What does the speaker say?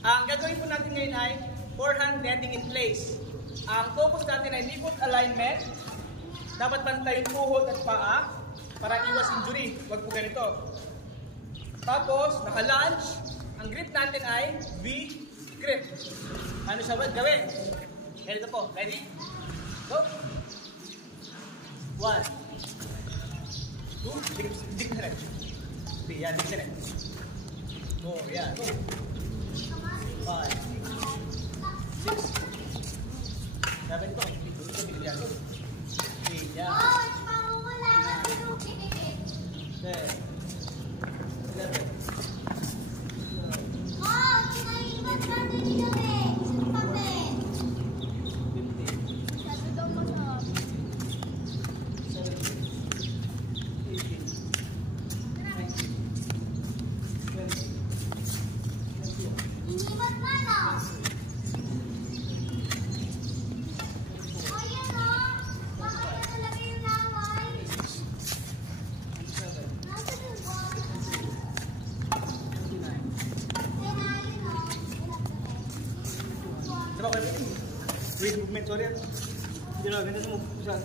Ang gagawin po natin ngayon ay forehand netting in place. Ang focus natin ay knee foot alignment. Dapat pantay yung tuhod at paa para iwas injury. Huwag po ganito. Tapos, naka-lunge. Ang grip natin ay V grip. Ano siya ba? Gawin. Ganito po. Ready? Go. 1, 2, dig na rin. 3, yan, dig na rin. 4, yan, go. 5, 6, 7, go. Dig yan, go. 8, yan. 10, 11. Wait, movement, sorry. Hindi na, ganito mo sa